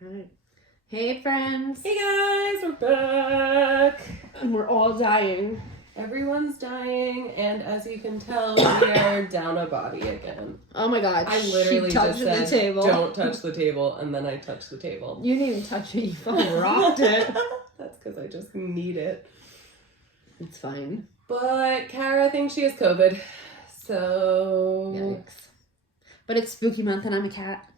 Right. Hey friends! Hey guys, we're back! And we're all dying. Everyone's dying, and as you can tell, we are down a body again. Oh my god, I literally she just touched said, the table. don't touch the table, and then I touched the table. You didn't even touch it, you fucking rocked it. That's because I just need it. It's fine. But Kara thinks she has COVID, so... Yikes. But it's spooky month and I'm a cat.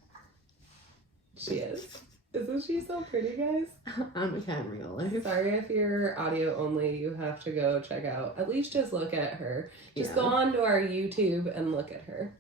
She is. Isn't she so pretty, guys? I'm a cat in real life. Sorry if you're audio only, you have to go check out. At least just look at her. Just go Yeah. on to our YouTube and look at her.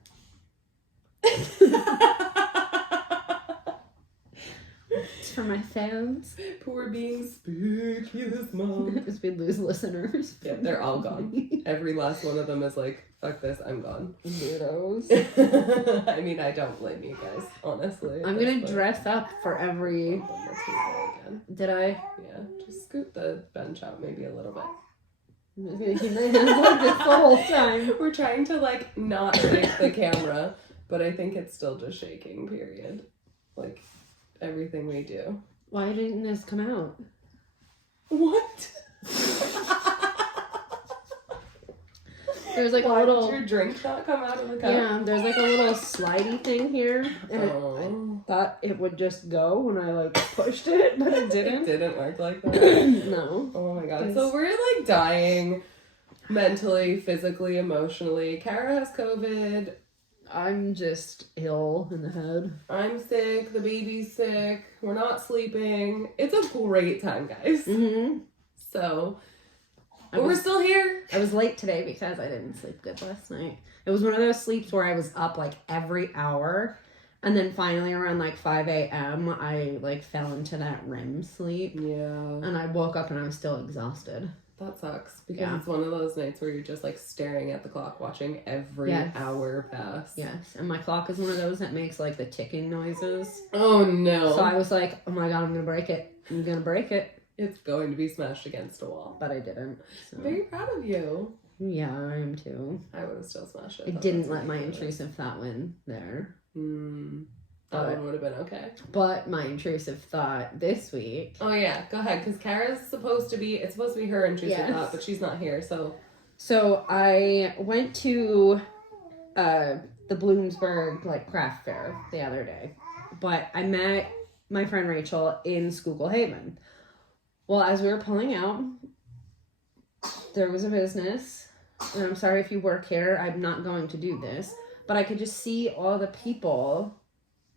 It's for my fans. We're being spooky this month. Because we lose listeners. Yeah, they're all gone. Every last one of them is like, fuck this, I'm gone. Weirdos. I mean, I don't blame you guys, honestly. I'm gonna dress up for every... Let's go again. Did I? Yeah, just scoot the bench out maybe a little bit. I'm just gonna keep my hands like this the whole time. We're trying to like not shake the camera, but I think it's still just shaking, period. Like everything we do. Why didn't this come out? What? There's like Why a little... did your drink not come out of the cup? Yeah, there's like a little slidey thing here, and Oh. I thought it would just go when I like pushed it, but it It didn't. didn't work like that. No. Oh my god. Yes. So we're like dying mentally, physically, emotionally. Kara has COVID. I'm just ill in the head. I'm sick. The baby's sick. We're not sleeping. It's a great time, guys. Mm-hmm. So, but we're still here. I was late today because I didn't sleep good last night. It was one of those sleeps where I was up like every hour, and then finally around like 5 a.m. I like fell into that REM sleep, Yeah. and I woke up and I was still exhausted. That sucks because Yeah. it's one of those nights where you're just like staring at the clock, watching every Yes. hour pass. Yes, and my clock is one of those that makes like the ticking noises. Oh no. So I was like, oh my god, I'm gonna break it. I'm gonna break it. It's going to be smashed against a wall. But I didn't. So. I'm very proud of you. Yeah, I am too. I would have still smashed it. I didn't let my intrusive thought win there. That But- one would have been okay. But my intrusive thought this week. Oh yeah, go ahead, because Kara's supposed to be, it's supposed to be her intrusive Yes. thought, but she's not here, so. So I went to the Bloomsburg like craft fair the other day. But I met my friend Rachel in Schuylkill Haven. Well, as we were pulling out, there was a business. And I'm sorry if you work here, I'm not going to do this. But I could just see all the people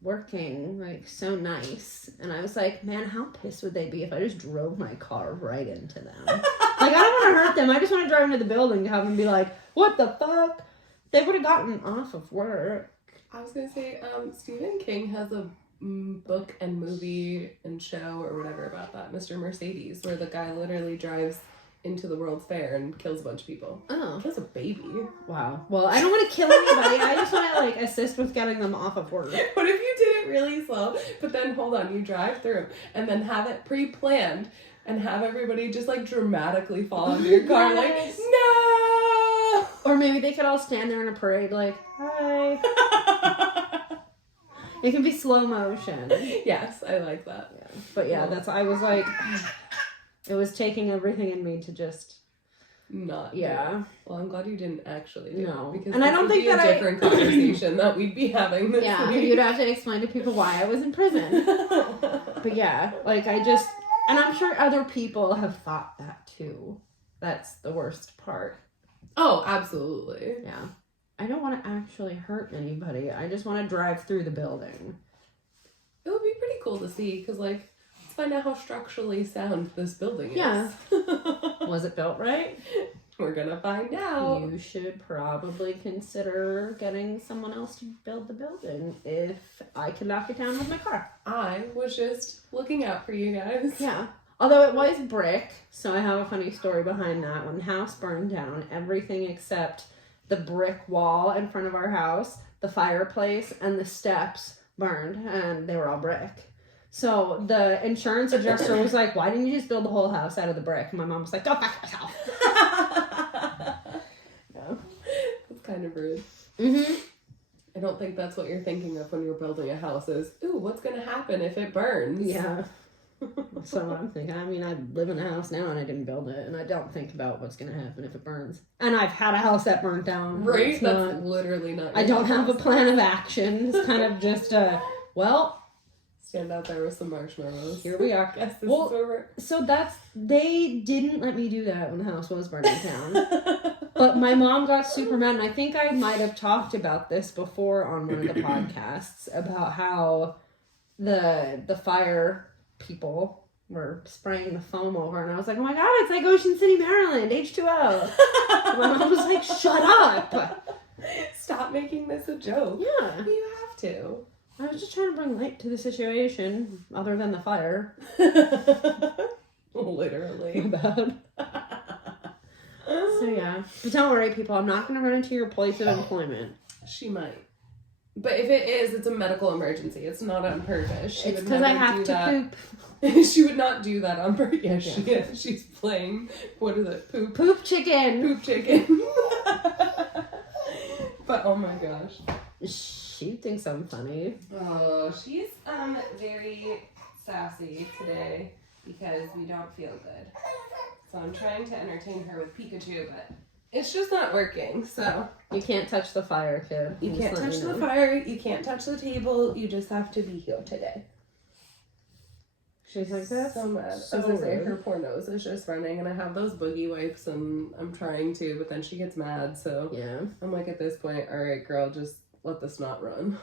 working like so nice, and I was like, man, how pissed would they be if I just drove my car right into them? Like, I don't want to hurt them, I just want to drive into the building to have them be like, what the fuck? They would have gotten off of work. I was gonna say, Stephen King has a book and movie and show or whatever about that, Mr. Mercedes, where the guy literally drives into the World's Fair and kills a bunch of people. Oh, Kills a baby. wow. Well, I don't want to kill anybody, I just want to like assist with getting them off of work. What if you did it really slow, but then hold on, you drive through and then have it pre-planned and have everybody just like dramatically fall onto your car like, Yes. no! Or maybe they could all stand there in a parade like, hi. It can be slow motion. Yes, I like that. Yeah. But yeah, I was like, it was taking everything in me to just, Not. yeah. Well, I'm glad you didn't actually do No. it. Because And I this don't would think be that a different conversation that we'd be having this Yeah, week. you'd have to explain to people why I was in prison. But yeah, like and I'm sure other people have thought that too. That's the worst part. Oh, absolutely. Yeah. I don't want to actually hurt anybody. I just want to drive through the building. It would be pretty cool to see, because, like, let's find out how structurally sound this building is. Yeah. Was it built right? We're gonna find out. You should probably consider getting someone else to build the building if I could knock it down with my car. I was just looking out for you guys. Yeah. Although it was brick, so I have a funny story behind that. When the house burned down, everything except the brick wall in front of our house, the fireplace, and the steps burned, and they were all brick. So the insurance adjuster was like, why didn't you just build the whole house out of the brick? And my mom was like, go fuck yourself. Yeah. That's kind of rude. Mm-hmm. I don't think that's what you're thinking of when you're building a house is, ooh, what's going to happen if it burns? Yeah. So what I'm thinking, I mean, I live in a house now and I didn't build it, and I don't think about what's going to happen if it burns. And I've had a house that burnt down. Right? It's That's not, literally not. I don't have a plan of action. It's kind of just well, stand out there with some marshmallows. here we are. Yes, this Well, is over. So they didn't let me do that when the house was burning down. But my mom got super mad, and I think I might have talked about this before on one of the podcasts about how the fire people were spraying the foam over, and I was like, oh my god, it's like Ocean City, Maryland, H2O. My mom was like, shut up. Stop making this a joke. Yeah. You have to. I was just trying to bring light to the situation, other than the fire. Literally. My bad. So yeah. But don't worry, people, I'm not going to run into your place of employment. She might. But if it is, it's a medical emergency. It's not on purpose. She It's would because I never have do to that. poop. She would not do that on purpose. Yeah, she is. She's playing, what is it? Poop chicken. Poop chicken. But oh my gosh. She thinks I'm funny. Oh, she's very sassy today because we don't feel good. So I'm trying to entertain her with Pikachu, but it's just not working. So You can't touch the fire, kid. you Just can't let touch me the know. fire, you can't touch the table, you just have to be here today. She's like, that's So mad. so As I say, rude. her poor nose is just running, and I have those boogie wipes, and I'm trying to, but then she gets mad, so Yeah. I'm like, at this point, all right, girl, just let the snot run.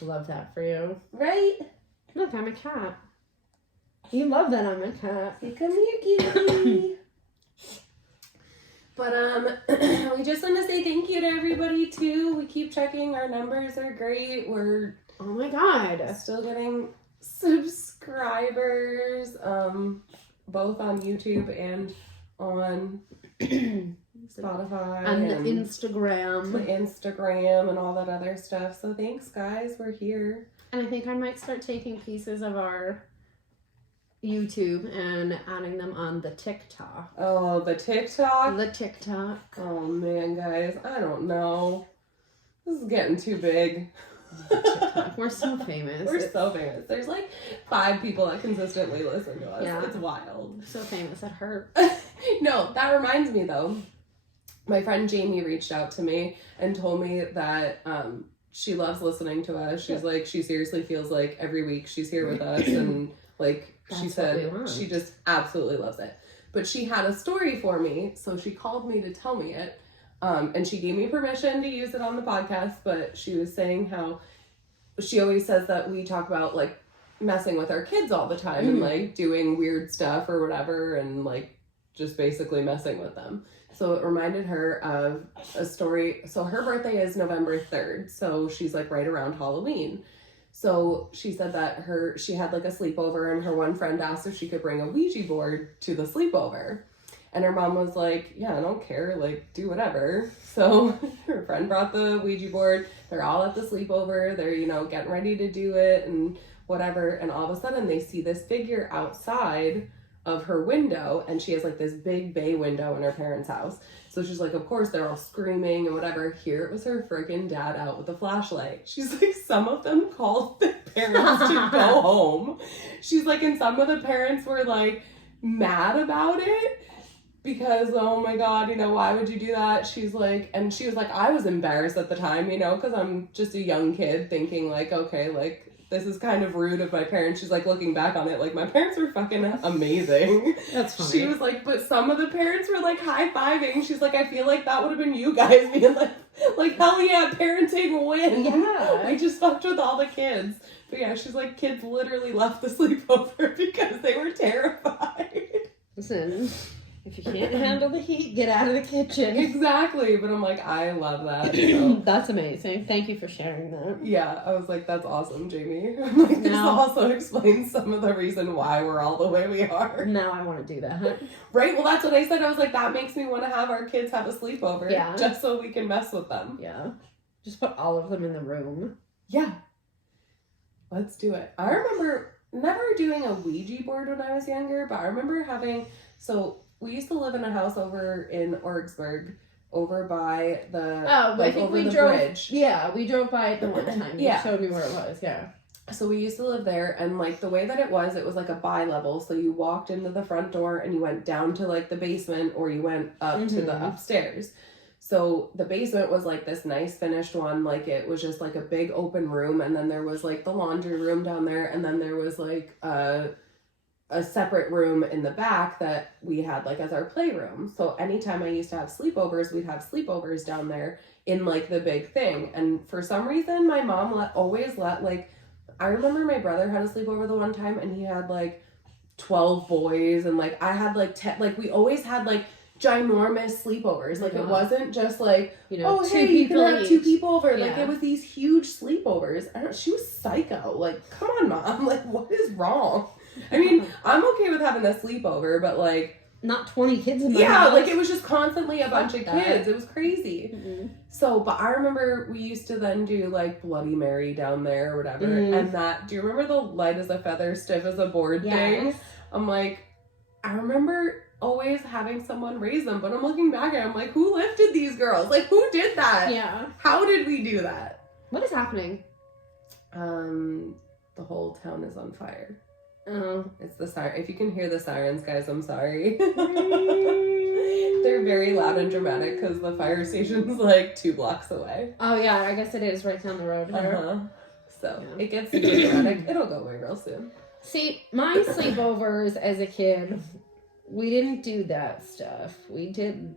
Love that for you. Right? Look, I'm a cat. You love that I'm a cat. You come here, kitty. But we just want to say thank you to everybody too. We keep checking, our numbers are great. We're Oh my god. still getting subscribers, both on YouTube and on Spotify And and Instagram. Instagram and all that other stuff. So thanks, guys. We're here. And I think I might start taking pieces of our YouTube and adding them on the TikTok. Oh, the TikTok. The TikTok. Oh man, guys, I don't know. This is getting too big. TikTok. We're so famous. We're so famous. There's like 5 people that consistently listen to us. Yeah. It's wild. We're so famous at her. No, that reminds me though. My friend Jamie reached out to me and told me that she loves listening to us. She's like, she seriously feels like every week she's here with us, and like she That's what we said, want. she just absolutely loves it. But she had a story for me, so she called me to tell me it. And she gave me permission to use it on the podcast, but she was saying how she always says that we talk about like messing with our kids all the time and like doing weird stuff or whatever, and like just basically messing with them. So it reminded her of a story. So her birthday is November 3rd, so she's like right around Halloween. So she said that she had like a sleepover, and her one friend asked if she could bring a Ouija board to the sleepover. And her mom was like, yeah, I don't care, like, do whatever. So her friend brought the Ouija board. They're all at the sleepover. They're, getting ready to do it and whatever. And all of a sudden they see this figure outside of her window, and she has like this big bay window in her parents' house. So she's like, of course, they're all screaming and whatever. Here it was her freaking dad out with a flashlight. She's like, some of them called the parents to go home. She's like, and some of the parents were like mad about it. Because, oh my God, why would you do that? She's like, and she was like, I was embarrassed at the time, because I'm just a young kid thinking like, okay, like, this is kind of rude of my parents. She's like, looking back on it, like, my parents were fucking amazing. That's funny. She was like, but some of the parents were like high-fiving. She's like, I feel like that would have been you guys being like, hell yeah, parenting win. Yeah. We just fucked with all the kids. But yeah, she's like, kids literally left the sleepover because they were terrified. Listen, if you can't handle the heat, get out of the kitchen. Exactly, but I'm like, I love that. So. That's amazing. Thank you for sharing that. Yeah, I was like, that's awesome, Jamie. I'm like, this Now- also explains some of the reason why we're all the way we are. Now I want to do that. Right? Well, that's what I said. I was like, that makes me want to have our kids have a sleepover. Yeah. Just so we can mess with them. Yeah. Just put all of them in the room. Yeah. Let's do it. I remember never doing a Ouija board when I was younger, but I remember having, so we used to live in a house over in Orgsburg, over by the I like think over we the drove. bridge. Yeah, we drove by it the one time. Yeah. You showed me where it was. Yeah. So we used to live there, and like the way that it was like a bi-level. So you walked into the front door and you went down to like the basement, or you went up to the upstairs. So the basement was like this nice finished one, like it was just like a big open room, and then there was like the laundry room down there, and then there was like a separate room in the back that we had like as our playroom. So anytime I used to have sleepovers, we'd have sleepovers down there in like the big thing. And for some reason, my mom always let like, I remember my brother had a sleepover the one time, and he had like 12 boys, and like I had like 10, like we always had like ginormous sleepovers. Like it wasn't just like, you know, oh two hey, you can people have two each. people over. Like Yeah. it was these huge sleepovers. She was psycho. Like, come on, mom. Like, what is wrong? I mean, I'm okay with having a sleepover, but like, Not 20 kids in my yeah, house. like it was just constantly a bunch of that. kids. It was crazy. Mm-hmm. So, but I remember we used to then do like Bloody Mary down there or whatever. And that, do you remember the light as a feather, stiff as a board thing? Yes. I'm like, I remember always having someone raise them, but I'm looking back and I'm like, who lifted these girls? Like, who did that? Yeah. How did we do that? What is happening? The whole town is on fire. Oh. It's the siren. If you can hear the sirens, guys, I'm sorry. They're very loud and dramatic because the fire station's like 2 blocks away. Oh yeah, I guess it is right down the road here. So Yeah. it gets super dramatic. It'll go away real soon. See, my sleepovers as a kid, we didn't do that stuff. We did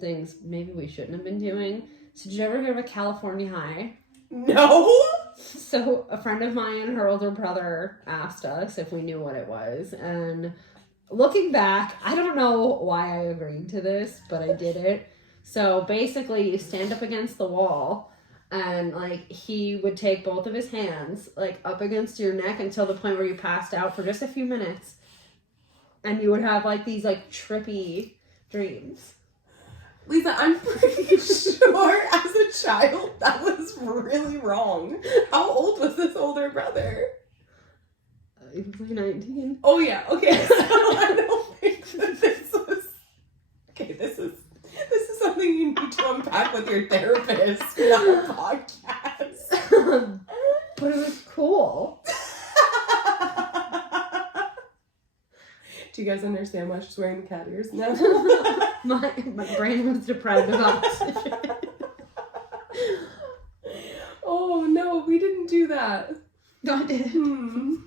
things maybe we shouldn't have been doing. So did you ever hear of a California High? No. So a friend of mine, her older brother, asked us if we knew what it was. And looking back, I don't know why I agreed to this, but I did it. So basically you stand up against the wall, and like he would take both of his hands like up against your neck until the point where you passed out for just a few minutes. And you would have like these like trippy dreams. Lisa, I'm pretty sure as a child that was really wrong. How old was this older brother? He was like 19. Oh yeah, okay. So I don't think that this was okay. This is something you need to unpack with your therapist, not a podcast. But it was cool. Do you guys understand why she's wearing the cat ears now? My brain was deprived of oxygen. Oh no, we didn't do that. No, I didn't.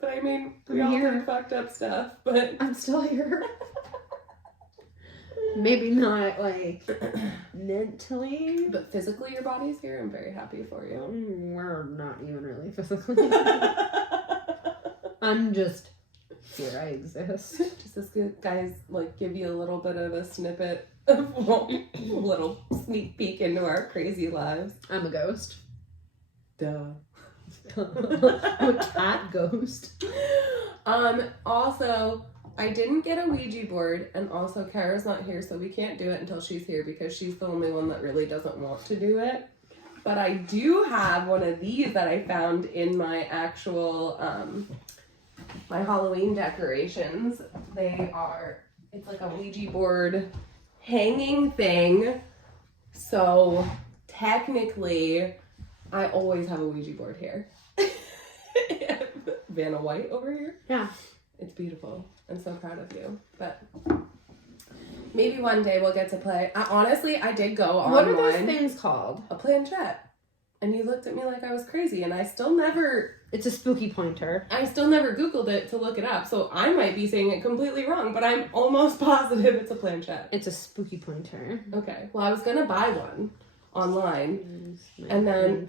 But I mean, we I'm all here. did fucked up stuff, but I'm still here. Maybe not like mentally. but physically your body's here. I'm very happy for you. We're not even really physically. I'm just here. I exist. Just this good guys like give you a little bit of a snippet of a little sneak peek into our crazy lives. I'm a ghost. Duh. I'm a cat ghost. Also, I didn't get a Ouija board, and also Kara's not here, so we can't do it until she's here because she's the only one that really doesn't want to do it. But I do have one of these that I found in my actual my Halloween decorations. It's like a Ouija board hanging thing. So technically, I always have a Ouija board here. Vanna White over here. Yeah. It's beautiful. I'm so proud of you. But maybe one day we'll get to play. I did go online. What are those things called? A planchette. And you looked at me like I was crazy, and I still never It's a spooky pointer. Googled it to look it up, so I might be saying it completely wrong, but I'm almost positive it's a planchette. It's a spooky pointer. Okay, well I was gonna buy one online, and then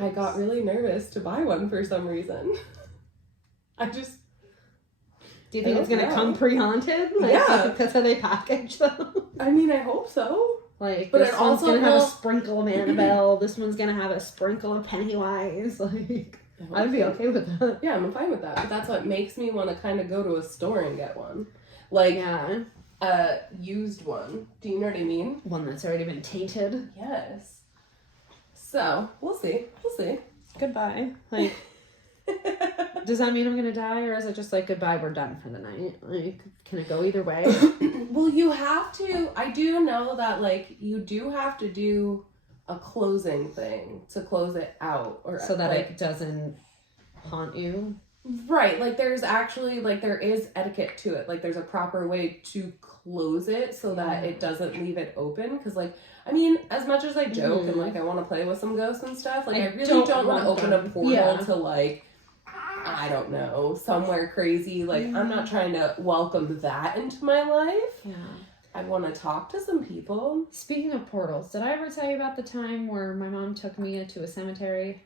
I got really nervous to buy one for some reason. Do you think I it's don't gonna know. come pre-haunted? Like, Yeah. That's how they package them. I mean, I hope so. Like, But this it one's also gonna have a will- sprinkle of Annabelle. This one's gonna have a sprinkle of Pennywise. Like, I'd be okay with that. Yeah, I'm fine with that. But that's what makes me want to kind of go to a store and get one. Like, Yeah. a used one. Do you know what I mean? One that's already been tainted. Yes. So, we'll see. We'll see. Goodbye. Like, does that mean I'm gonna die, or is it just like goodbye, we're done for the night? Like, can it go either way? Well, you have to. I do know that like you do have to do a closing thing to close it out, or So that like, it doesn't haunt you. right. Like there's actually like there is etiquette to it. Like there's a proper way to close it so that it doesn't leave it open. Because like I mean, as much as I joke and like I want to play with some ghosts and stuff, like I really don't want to open a portal to like I don't know, somewhere crazy. Like I'm not trying to welcome that into my life. Yeah. I want to talk to some people. Speaking of portals, did I ever tell you about the time where my mom took Mia to a cemetery?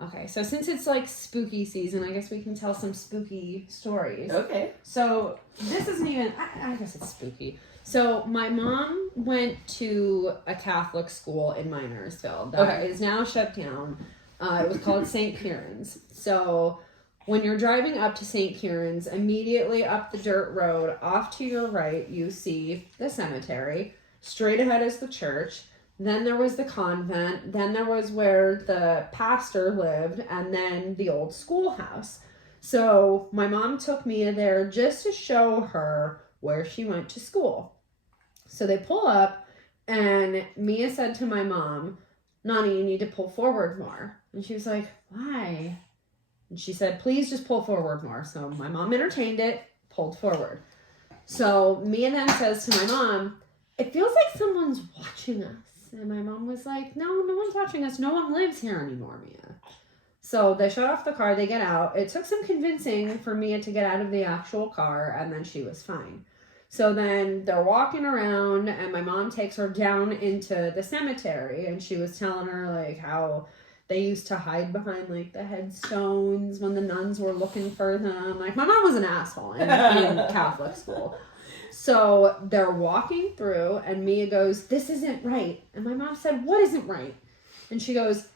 Okay, so since it's like spooky season, I guess we can tell some spooky stories. Okay. So this isn't even, I guess it's spooky. So my mom went to a Catholic school in Minersville that is now shut down. It was called St. Kieran's. So when you're driving up to St. Kieran's, immediately up the dirt road, off to your right, you see the cemetery. Straight ahead is the church. Then there was the convent. Then there was where the pastor lived, and then the old schoolhouse. So my mom took Mia there just to show her where she went to school. So they pull up, and Mia said to my mom, "Nani, you need to pull forward more." And she was like, "Why?" And she said, "Please just pull forward more." So my mom entertained it, pulled forward. So Mia then says to my mom, "It feels like someone's watching us." And my mom was like, no one's watching us. No one lives here anymore, Mia. So they shut off the car, they get out. It took some convincing for Mia to get out of the actual car, and then she was fine. So then they're walking around, and my mom takes her down into the cemetery, and she was telling her like how they used to hide behind like the headstones when the nuns were looking for them. Like my mom was an asshole in Catholic school. So they're walking through, and Mia goes, "This isn't right." And my mom said, "What isn't right?" And she goes,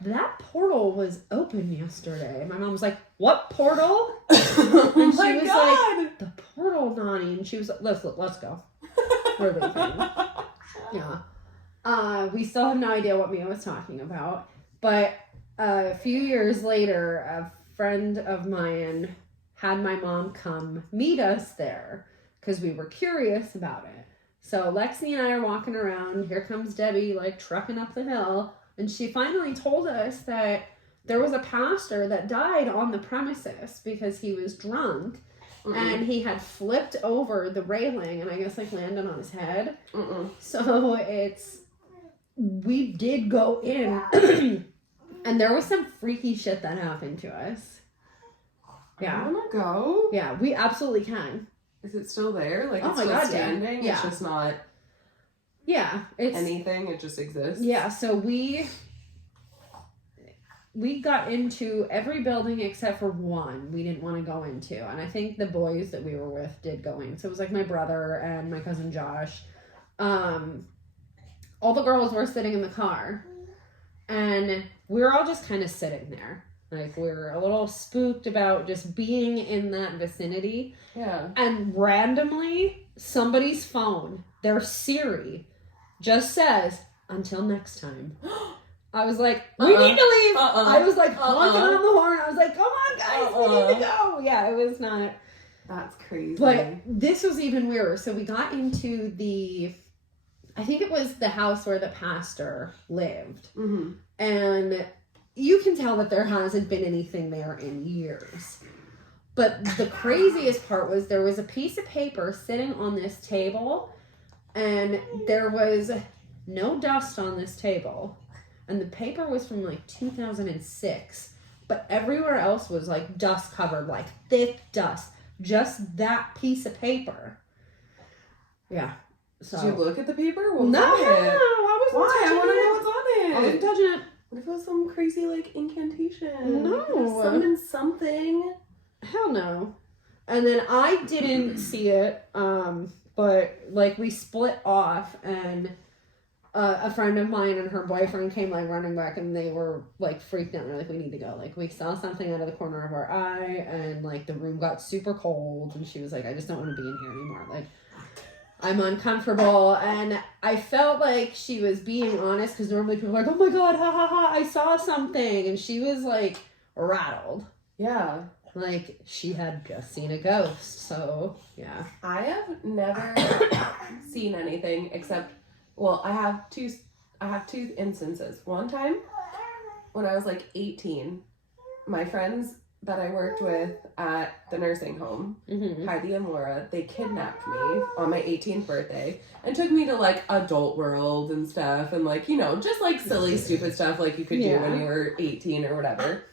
"That portal was open yesterday." And my mom was like, "What portal?" And she was like, "The portal, Nani." And she was like, let's go. We're leaving. Yeah. We still have no idea what Mia was talking about. But a few years later, a friend of mine had my mom come meet us there, because we were curious about it. So Lexi and I are walking around. Here comes Debbie, like, trucking up the hill. And she finally told us that there was a pastor that died on the premises because he was drunk. And he had flipped over the railing and I guess, like, landed on his head. So we did go in. And there was some freaky shit that happened to us. Yeah. I want to go. Yeah, we absolutely can. Is it still there? Like, Oh it's my still God, standing? yeah. It's just not it's anything? It just exists? Yeah, so we got into every building except for one we didn't want to go into. And I think the boys that we were with did go in. So it was like my brother and my cousin Josh. All the girls were sitting in the car. And we were all just kind of sitting there. Like, we were a little spooked about just being in that vicinity. Yeah. And randomly, somebody's phone, their Siri, just says, "Until next time." I was like, "We need to leave." I was like honking on the horn. I was like, "Come on, guys, we need to go." Yeah, it was not. That's crazy. But this was even weirder. So we got into I think it was the house where the pastor lived. And you can tell that there hasn't been anything there in years. But the craziest part was there was a piece of paper sitting on this table, and there was no dust on this table. And the paper was from like 2006. But everywhere else was like dust covered, like thick dust. Just that piece of paper. Yeah. So. Did you look at the paper? No, I wasn't Why? touching I want to it. know what's on it. I wasn't touching it. What if it was some crazy, like, incantation? No. Summon something. Hell no. And then I didn't see it, but, like, we split off, and a friend of mine and her boyfriend came, like, running back, and they were, like, freaked out. They're like, "We need to go." Like, we saw something out of the corner of our eye, and, like, the room got super cold, and she was like, "I just don't want to be in here anymore." Like, I'm uncomfortable, and I felt like she was being honest, because normally people are like, "Oh my God, ha ha ha, I saw something," and she was, like, rattled. Yeah. like she had just seen a ghost. So yeah. I have never seen anything except, well, I have two instances. One time when I was like 18, my friends that I worked with at the nursing home, Heidi and Laura, they kidnapped me on my 18th birthday and took me to like Adult World and stuff, and like, you know, just like silly stupid stuff like you could do when you were 18 or whatever.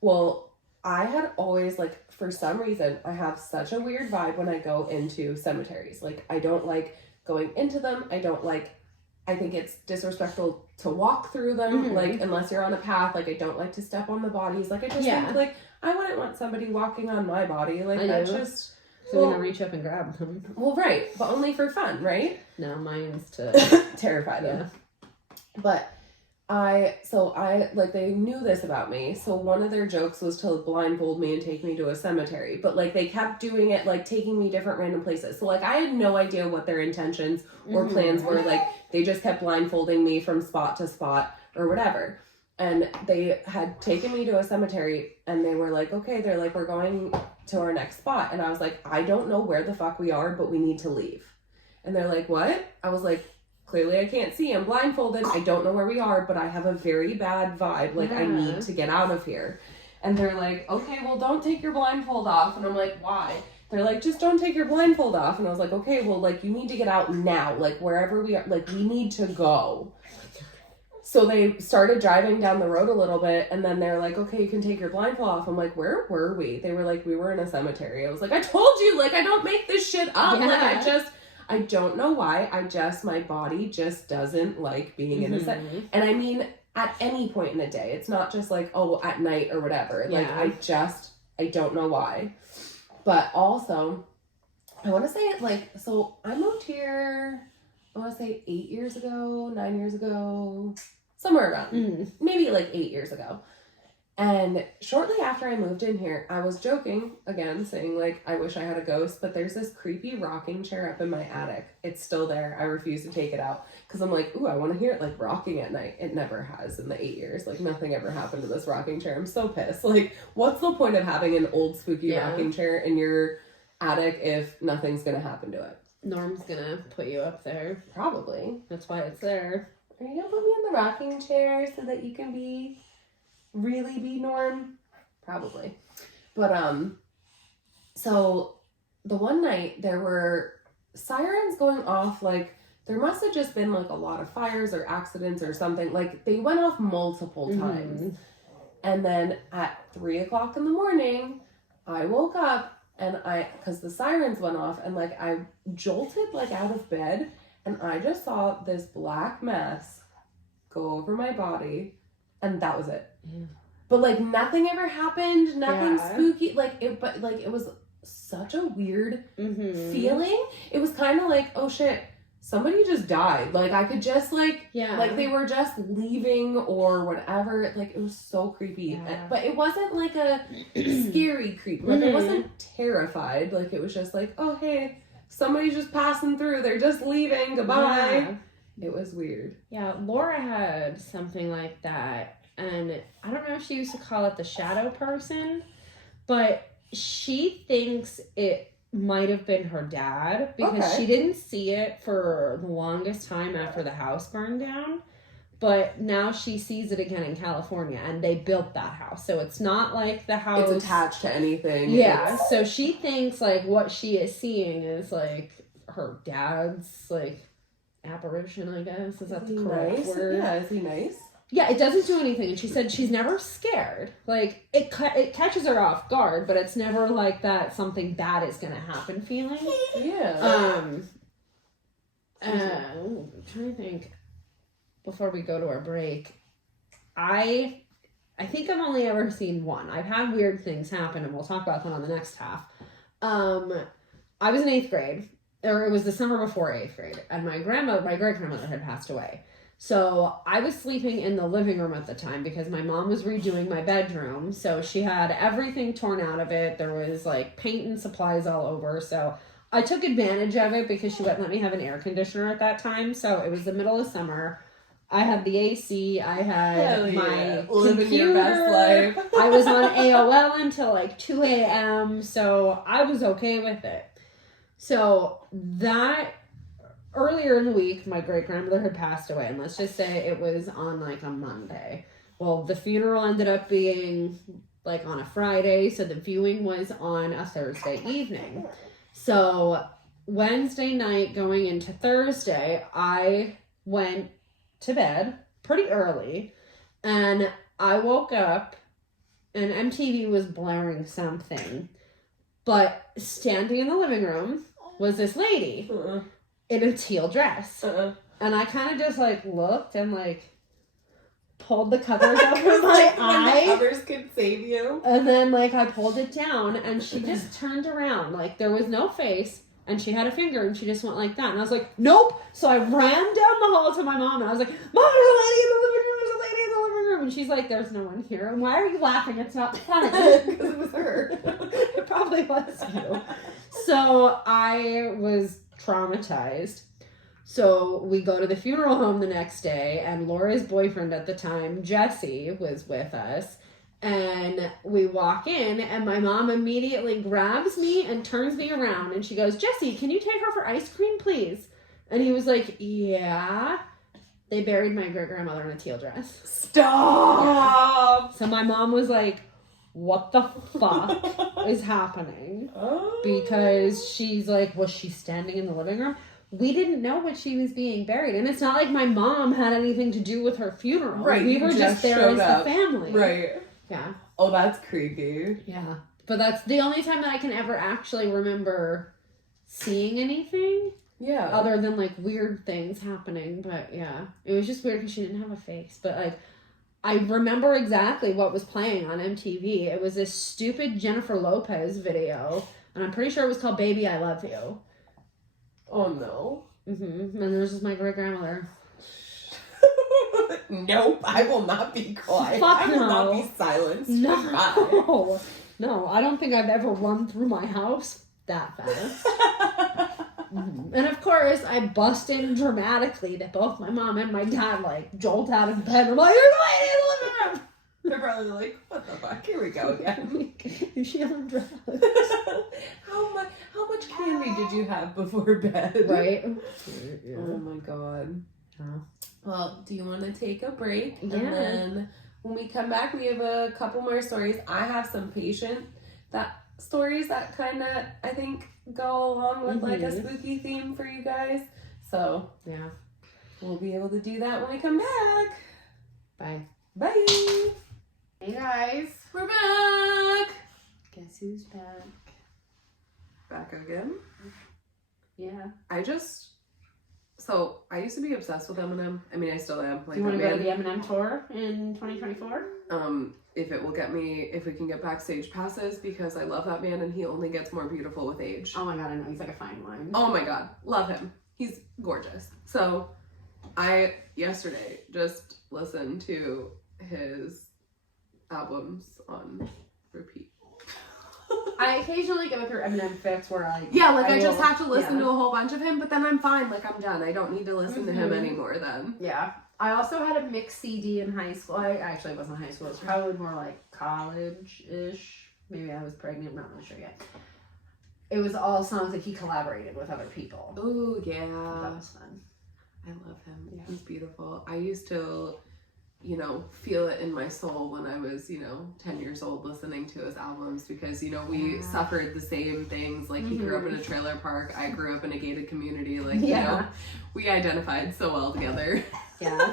Well, I had always, like, for some reason, I have such a weird vibe when I go into cemeteries. Like, I don't like going into them. I think it's disrespectful to walk through them, like, unless you're on a path. Like, I don't like to step on the bodies. Like, I just think, like, I wouldn't want somebody walking on my body. Like, that's just... So we're gonna reach up and grab them. Well, right. But only for fun, right? No, mine's to... terrify them. But... they knew this about me, so one of their jokes was to blindfold me and take me to a cemetery, but, like, they kept doing it, like, taking me different random places, so, like, I had no idea what their intentions or plans were. Like, they just kept blindfolding me from spot to spot or whatever, and they had taken me to a cemetery, and they were like, okay, they're like, we're going to our next spot, and I was like, I don't know where the fuck we are, but we need to leave. And they're like, what? I was like, clearly I can't see. I'm blindfolded. I don't know where we are, but I have a very bad vibe. Like, I need to get out of here. And they're like, okay, well, don't take your blindfold off. And I'm like, why? They're like, just don't take your blindfold off. And I was like, okay, well, like, you need to get out now. Like, wherever we are, like, we need to go. So they started driving down the road a little bit, and then they're like, okay, you can take your blindfold off. I'm like, where were we? They were like, we were in a cemetery. I was like, I told you, like, I don't make this shit up. Like, I don't know why. my body just doesn't like being in a set. And I mean, at any point in the day, it's not just like, oh, at night or whatever. Like, I don't know why. But also, I want to say it like, so I moved here, I want to say 8 years ago, 9 years ago, somewhere around, maybe like 8 years ago. And shortly after I moved in here, I was joking again, saying like, I wish I had a ghost, but there's this creepy rocking chair up in my attic. It's still there. I refuse to take it out because I'm like, ooh, I want to hear it like rocking at night. It never has in the 8 years. Like, nothing ever happened to this rocking chair. I'm so pissed. Like, what's the point of having an old spooky rocking chair in your attic if nothing's going to happen to it? Norm's gonna put you up there. Probably. That's why it's there. Are you gonna put me in the rocking chair so that you can really be Norm? Probably. But so the one night there were sirens going off. Like, there must have just been like a lot of fires or accidents or something. Like, they went off multiple times. And then at 3 o'clock in the morning, I woke up and because the sirens went off, and like I jolted like out of bed, and I just saw this black mass go over my body, and that was it. But like nothing ever happened, nothing spooky, but it was such a weird feeling. It was kind of like, oh shit, somebody just died. Like, I could just like they were just leaving or whatever. Like, it was so creepy. But it wasn't like a scary creep. Like, it wasn't terrified. Like, it was just like, oh hey, somebody's just passing through. They're just leaving. Goodbye. It was weird. Yeah, Laura had something like that. And I don't know if she used to call it the shadow person, but she thinks it might have been her dad because she didn't see it for the longest time after the house burned down. But now she sees it again in California, and they built that house. So it's not like the house... It's attached to anything. Yeah, so she thinks, like, what she is seeing is, like, her dad's, like, apparition, I guess. Is that the correct word? Yeah, is he nice? Yeah, it doesn't do anything. And she said she's never scared. Like, it catches her off guard, but it's never like that something bad is going to happen feeling. Yeah. I'm trying to think before we go to our break. I think I've only ever seen one. I've had weird things happen, and we'll talk about that on the next half. I was in 8th grade, or it was the summer before 8th grade, and my great-grandmother had passed away. So I was sleeping in the living room at the time because my mom was redoing my bedroom. So she had everything torn out of it. There was like paint and supplies all over. So I took advantage of it because she wouldn't let me have an air conditioner at that time. So it was the middle of summer. I had the AC. I had Hell my yeah. computer. Living your best life. I was on AOL until like 2 a.m. So I was okay with it. So that earlier in the week, my great grandmother had passed away, and let's just say it was on like a Monday. Well, the funeral ended up being like on a Friday, so the viewing was on a Thursday evening. So Wednesday night going into Thursday, I went to bed pretty early, and I woke up and MTV was blaring something, but standing in the living room was this lady in a teal dress. And I kind of just like looked and like pulled the covers over my eye. The covers could save you. And then like I pulled it down and she just turned around. Like there was no face and she had a finger and she just went like that. And I was like, nope. So I ran down the hall to my mom and I was like, Mom, there's a lady in the living room. There's a lady in the living room. And she's like, there's no one here. And why are you laughing? It's not funny. Because it was her. It probably was you. So I was traumatized. So we go to the funeral home the next day, and Laura's boyfriend at the time, Jesse, was with us. And we walk in, and my mom immediately grabs me and turns me around, and she goes, Jesse, can you take her for ice cream, please? And he was like, yeah. They buried my great-grandmother in a teal dress. Stop! Yeah. So my mom was like, what the fuck is happening? Because she's like, was she standing in the living room? We didn't know what she was being buried. And it's not like my mom had anything to do with her funeral. Right. We were just there as the family. Right. Yeah. Oh, that's creepy. Yeah. But that's the only time that I can ever actually remember seeing anything. Yeah. Other than like weird things happening. But yeah. It was just weird because she didn't have a face. But like, I remember exactly what was playing on MTV. It was this stupid Jennifer Lopez video. And I'm pretty sure it was called Baby, I Love You. Oh, no. Mm-hmm. And this is my great-grandmother. Nope, I will not be quiet. Fuck I will no. not be silenced. No. Goodbye. No, I don't think I've ever run through my house that fast. Mm-hmm. And of course, I bust in dramatically that both my mom and my dad, like, jolt out of bed. I'm like, you're going in the living room! They're probably like, what the fuck? Here we go again. Is she on drugs? How much candy did you have before bed? Right? Yeah. Oh my god. Huh. Well, do you want to take a break? Yeah. And then when we come back, we have a couple more stories. I have some stories that kind of, I think, go along with like a spooky theme for you guys. So, Yeah. we'll be able to do that when we come back. Bye. Bye. Hey guys. We're back. Guess who's back? Back again? Yeah. I used to be obsessed with Eminem. I mean, I still am. Like, Do you want to go to the Eminem tour in 2024? If we can get backstage passes, because I love that man and he only gets more beautiful with age. Oh my god, I know. He's like a fine wine. Oh my god, love him. He's gorgeous. So, I yesterday just listened to his albums on repeat. I occasionally go through Eminem fix where I just have to listen to a whole bunch of him, but then I'm fine. Like, I'm done. I don't need to listen to him anymore then. Yeah. I also had a mixed CD in high school. I actually wasn't in high school. It was probably more like college-ish. Maybe I was pregnant. I'm not really sure yet. It was all songs that he collaborated with other people. Oh, yeah. That was fun. I love him. Yeah. He's beautiful. I used to, feel it in my soul when I was, 10 years old listening to his albums because, we suffered the same things. Like, he grew up in a trailer park. I grew up in a gated community. Like, we identified so well together. Yeah.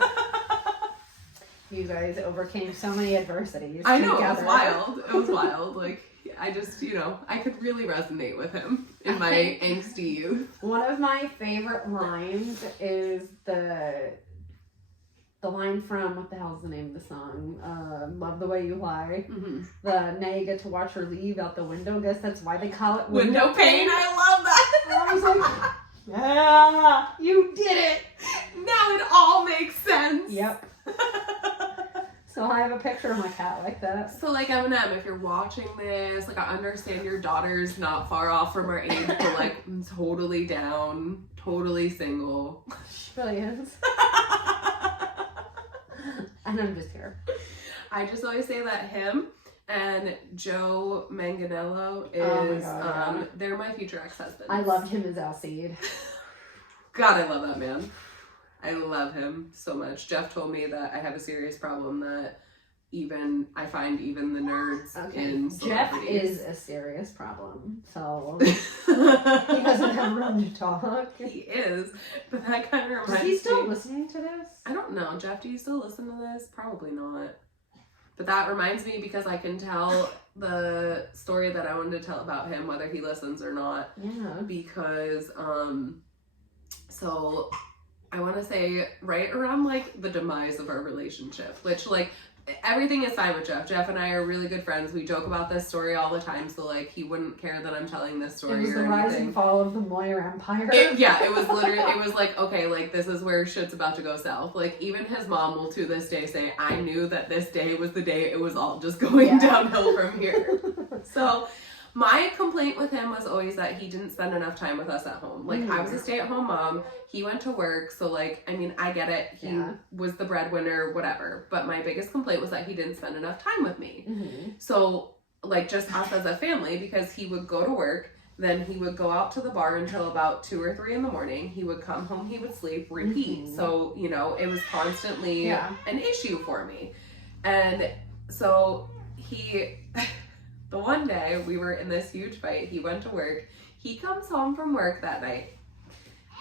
You guys overcame so many adversities. I know, together. it was wild. It was wild. Like, I just, I could really resonate with him in my angsty youth. One of my favorite lines is the line from, what the hell's the name of the song? Love the Way You Lie. Mm-hmm. Now you get to watch her leave out the window. Guess that's why they call it window pane. I love that. And I was like, yeah, you did it. Now it all makes sense. Yep. So I have a picture of my cat like that. So, like, Eminem, if you're watching this, like, I understand your daughter's not far off from our age, but, like, totally down, totally single. She really is. And I'm just here. I just always say that him and Joe Manganiello Oh my is, God, yeah. they're my future ex-husbands. I loved him as Alcide. God, I love that man. I love him so much. Jeff told me that I have a serious problem that I find even the nerds in Jeff celebrities. is a serious problem, so he doesn't have room to talk. He is, but that kind of reminds me. Is he still listening to this? I don't know. Jeff, do you still listen to this? Probably not. But that reminds me because I can tell the story that I wanted to tell about him, whether he listens or not. Yeah. Because, so I want to say right around like the demise of our relationship, which like everything is fine with Jeff. Jeff and I are really good friends. We joke about this story all the time. So like he wouldn't care that I'm telling this story It was or the anything. rise and fall of the Moyer Empire. It was literally, it was like, okay, like this is where shit's about to go south. Like even his mom will to this day say, I knew that this day was the day it was all just going downhill from here. So my complaint with him was always that he didn't spend enough time with us at home. Like I was a stay-at-home mom. He went to work. So like, I mean, I get it. He was the breadwinner, whatever. But my biggest complaint was that he didn't spend enough time with me. Mm-hmm. So like just us as a family, because he would go to work, then he would go out to the bar until about 2 or 3 in the morning. He would come home, he would sleep, repeat. Mm-hmm. So, you know, it was constantly an issue for me. And so the one day we were in this huge fight. He went to work. He comes home from work that night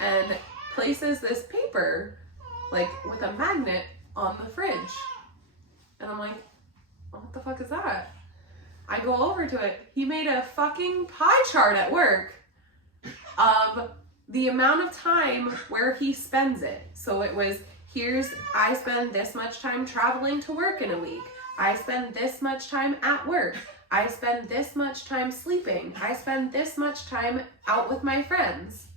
and places this paper, like with a magnet, on the fridge. And I'm like, what the fuck is that? I go over to it. He made a fucking pie chart at work of the amount of time where he spends it. So it was, I spend this much time traveling to work in a week. I spend this much time at work. I spend this much time sleeping. I spend this much time out with my friends.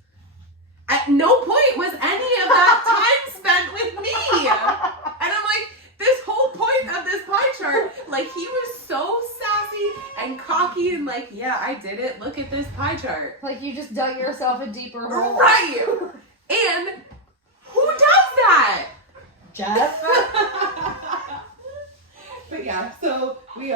At no point was any of that time spent with me. And I'm like, this whole point of this pie chart, like he was so sassy and cocky and like, yeah, I did it. Look at this pie chart. Like you just dug yourself a deeper hole. Right. And who does that? Jeff? But yeah, so we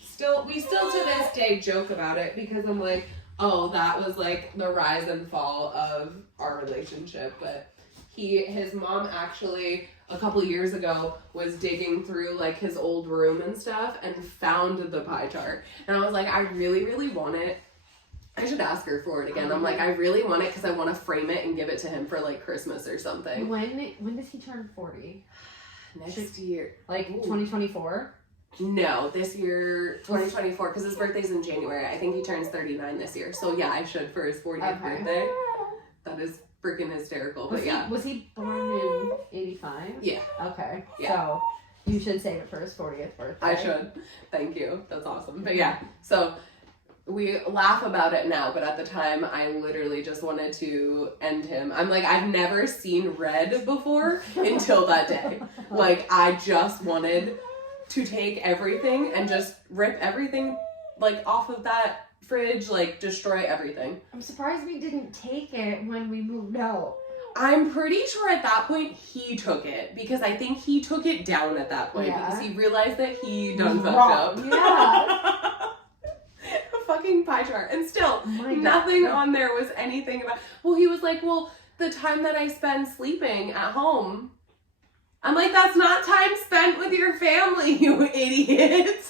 still to this day joke about it because I'm like, oh, that was like the rise and fall of our relationship. But his mom actually a couple years ago was digging through like his old room and stuff and found the pie chart. And I was like, I really, really want it. I should ask her for it again. I'm like, I really want it because I want to frame it and give it to him for like Christmas or something. When does he turn 40? Next year. Like 2024? No, this year, 2024, because his birthday's in January. I think he turns 39 this year. So yeah, I should for his 40th birthday. That is freaking hysterical. Was he born in 85? Yeah. Okay. Yeah. So you should save it for his 40th birthday. I should. Thank you. That's awesome. But yeah, so we laugh about it now, but at the time I literally just wanted to end him. I'm like, I've never seen red before until that day. Like, I just wanted to take everything and just rip everything like off of that fridge, like destroy everything. I'm surprised we didn't take it when we moved out. I'm pretty sure at that point he took it because I think he took it down at that point because he realized that he done fucked up. Yeah. A fucking pie chart. And still, nothing on there was anything about, well, he was like, well, the time that I spend sleeping at home. I'm like, that's not time spent with your family, you idiot.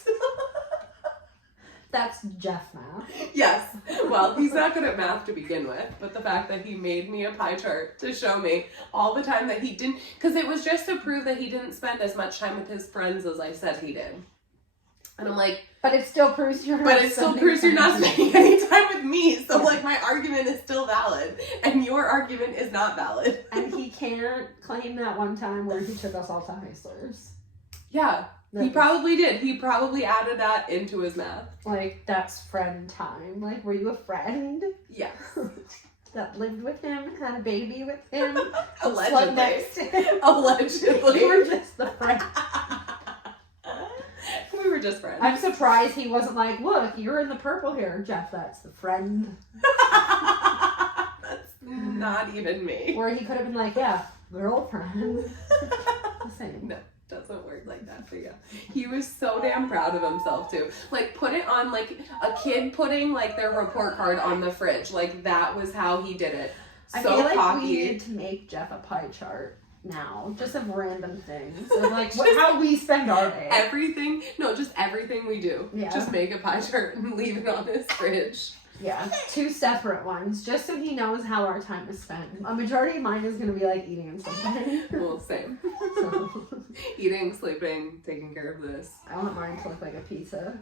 That's Jeff math. Yes. Well, he's not good at math to begin with, but the fact that he made me a pie chart to show me all the time that he didn't, because it was just to prove that he didn't spend as much time with his friends as I said he did. And I'm like, but it still proves you're not spending any time with me. So like my argument is still valid and your argument is not valid. And he can't claim that one time where he took us all to Heisler's. Yeah. He probably did. He probably added that into his math. Like, that's friend time. Like, were you a friend? Yes. That lived with him, had a baby with him? Allegedly. Next to him? Allegedly. You were just the friend. We were just friends. I'm surprised he wasn't like, look, you're in the purple here, Jeff, that's the friend. That's not even me. Or he could have been like, yeah, girlfriend. The same. No. Doesn't work like that, but yeah. He was so damn proud of himself too. Like, put it on like a kid putting like their report card on the fridge. Like, that was how he did it. So I feel like cocky. we need to make Jeff a pie chart now, just of random things, of like how we spend our day. Everything we do. Yeah. Just make a pie chart and leave it on his fridge. Yeah, 2 separate ones, just so he knows how our time is spent. A majority of mine is going to be like eating something. Well, same. So, Eating, sleeping, taking care of this. I want mine to look like a pizza.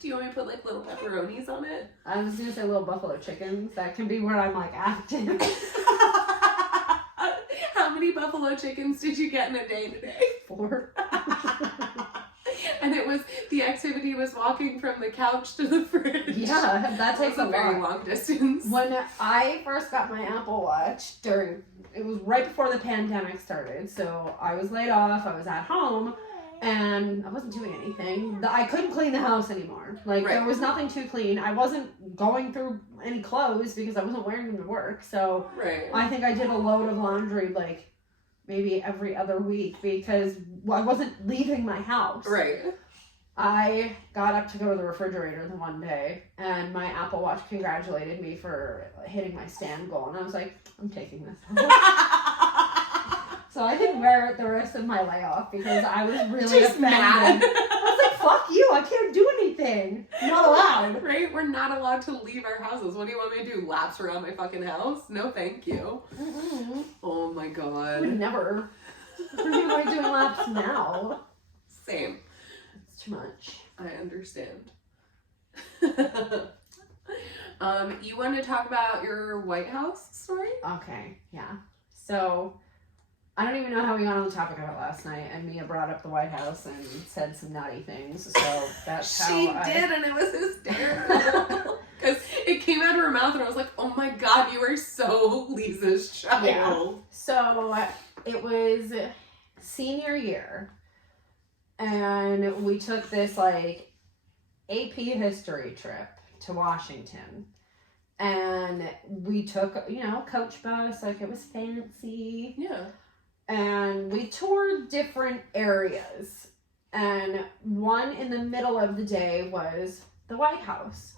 Do you want me to put like little pepperonis on it? I was going to say little buffalo chickens. That can be where I'm like active. How many buffalo chickens did you get in a day today? 4. And the activity was walking from the couch to the fridge. Yeah, that takes a very lot. long distance. When I first got my Apple Watch, it was right before the pandemic started, so I was laid off, I was at home, and I wasn't doing anything. I couldn't clean the house anymore. Like, Right. there was nothing to clean. I wasn't going through any clothes because I wasn't wearing them to work, so Right. I think I did a load of laundry, like, maybe every other week because I wasn't leaving my house. Right. I got up to go to the refrigerator the one day, and my Apple Watch congratulated me for hitting my stand goal, and I was like, I'm taking this home. So I didn't wear it the rest of my layoff because I was really Just offended. mad. I was like, fuck you, I can't do anything. I'm not allowed. Right? We're not allowed to leave our houses. What do you want me to do? Laps around my fucking house? No, thank you. Mm-mm. Oh my I would god. never. What am I doing laps now? Same. It's too much. I understand. You want to talk about your White House story? Okay, yeah. So, I don't even know how we got on the topic of it last night, and Mia brought up the White House and said some naughty things, so that's how She did, and it was hysterical. Because it came out of her mouth, and I was like, oh my god, you are so Lisa's child. Yeah. So, it was senior year, and we took this, like, AP history trip to Washington. And we took, coach bus, like, it was fancy. Yeah. And we toured different areas. And one in the middle of the day was the White House.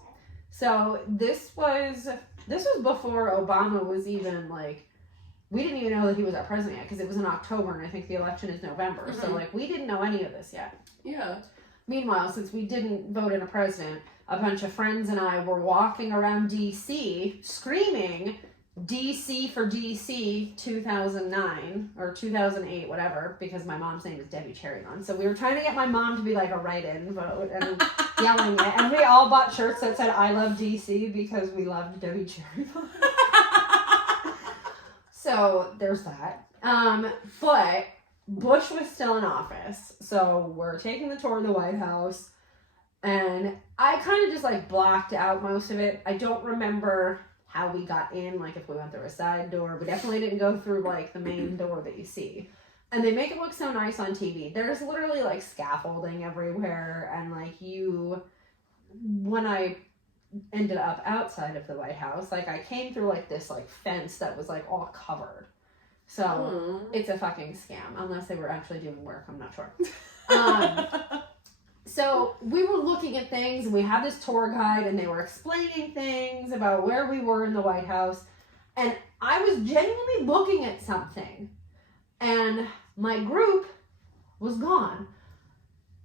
So this was before Obama was even, like, we didn't even know that he was our president yet because it was in October and I think the election is November. Mm-hmm. So, like, we didn't know any of this yet. Yeah. Meanwhile, since we didn't vote in a president, a bunch of friends and I were walking around D.C. screaming, DC for DC 2009 or 2008, whatever, because my mom's name is Debbie Cherrybon. So we were trying to get my mom to be like a write-in vote and yelling it. And we all bought shirts that said, I love DC because we loved Debbie Cherrybon. So there's that. But Bush was still in office. So we're taking the tour of the White House. And I kind of just like blocked out most of it. I don't remember how we got in, like if we went through a side door. We definitely didn't go through like the main door that you see. And they make it look so nice on TV. There's literally like scaffolding everywhere. And like when I ended up outside of the White House, like I came through like this like fence that was like all covered. So it's a fucking scam, unless they were actually doing work. I'm not sure. So we were looking at things, and we had this tour guide, and they were explaining things about where we were in the White House, and I was genuinely looking at something, and my group was gone.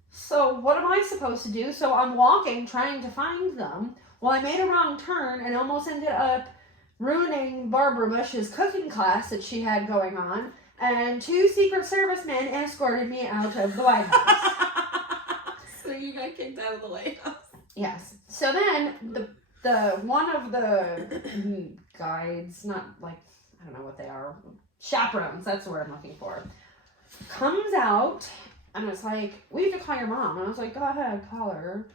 So what am I supposed to do? So I'm walking, trying to find them. Well, I made a wrong turn and almost ended up ruining Barbara Bush's cooking class that she had going on, and 2 Secret Service men escorted me out of the White House. So you got kicked out of the White House. Yes. So then the one of the guides, not like, I don't know what they are, chaperones, that's the word I'm looking for, comes out and it's like, we have to call your mom. And I was like, go ahead, call her.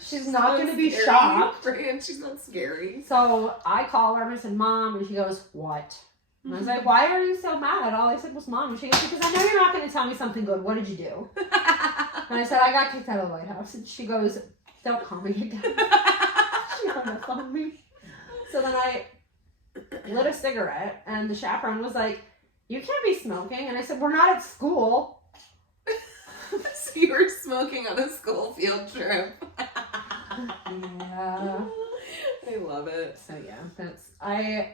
She's not going to be shocked. And she's not scary. So I call her and I said, Mom, and she goes, what? And I was like, why are you so mad? All I said was Mom. And she goes, because I know you're not going to tell me something good. What did you do? And I said, I got kicked out of the White House. And she goes, don't call me again. She hung up on me. So then I lit a cigarette, and the chaperone was like, you can't be smoking. And I said, we're not at school. So you were smoking on a school field trip. Yeah. I love it. So yeah,